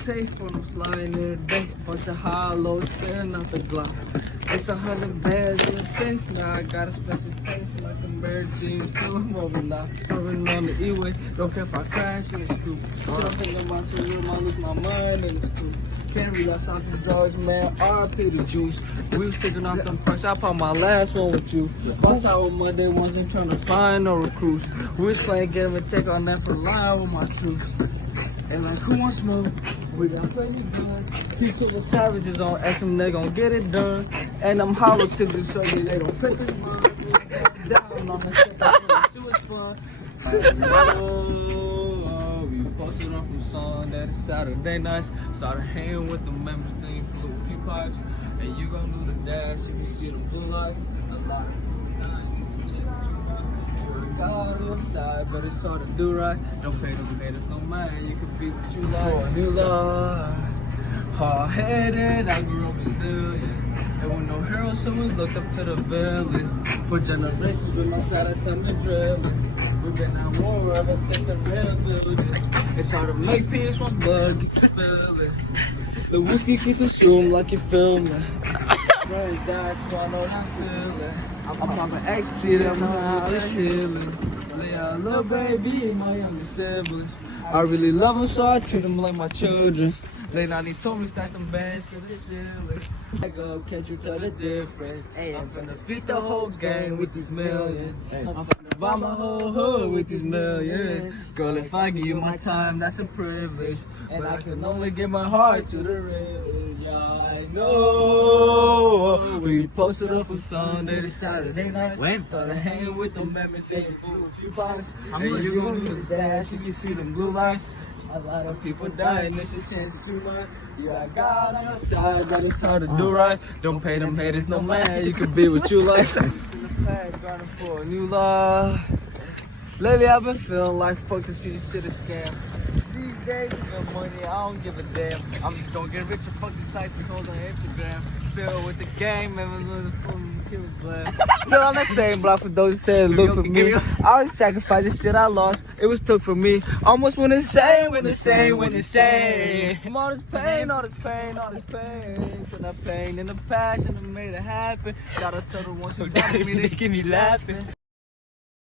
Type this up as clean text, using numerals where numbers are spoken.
safe when I'm sliding in the day. Bunch of hollows spinning out the Glock. It's 100 bands in the safe. Now I got a special taste like Americans. Feel them over now. Serving on the E-way. Don't care if I crash in the scoop. Jumping in my two-wheel, I lose my mind in the scoop. Can't relapse off these drugs, man. RP the juice. We was taking off them price. I popped my last one with you. One time with Monday wasn't trying to find no recruits. We was playing game and take on that for line with my troops. And like, who wants smoke? We got plenty guns. People with savages on X and they gon' get it done. And I'm hollow tipping so they gon' put this money down on the shit that's really fun. We posted up from Sunday to Saturday nights. Started hanging with the members, then you blew a few pipes. And you gon' do the dash, you can see the blue lights. A lot of God on your side, but it's hard to do right. Don't pay those haters no mind. You can be what you like. For a new life. Hard-headed, I grew up resilient. There were no heroes, so we looked up to the villains. For generations, with my side of time and drilling. We've been at war ever since the real villages. It's hard to make peace once blood gets spilling. The whiskey keeps us room like you feel me. Friends died, so I know how I feel it. I'm popping ecstasy, that's how it's healing. They are little baby, my younger siblings. I really love them, so I treat them like my children. Late night, he told me stack them bands to the ceiling. I go, can't you tell the difference? I'm finna feed the whole gang with these millions. I'm finna buy my whole hood with these millions. Girl, if I give you my time, that's a privilege. And I can only give my heart to the real. Yeah, I know. We posted up from Sunday to Saturday night. Started hanging with the members, they blew a few bottles. And you gon' do the dash, you can see them blue lights. A lot of people dying, it's a chance to run. You got God on your side, but it's hard to do right. Don't pay them haters no man, you can be what you like. In the past, grinding for a new life. Lately I've been feeling like fuck to see this shit a scam. These days I got money, I don't give a damn. I'm just gonna get rich and fuck these types, these hoes on Instagram. Still with the game, man, still on that same block for those who said look for me. I always sacrifice the shit I lost, it was took from me. Almost went insane, went insane, went insane. From all this pain, all this pain, all this pain. Turn that pain into passion and made it happen. Shout out to the ones who doubted me, they keep me laughing.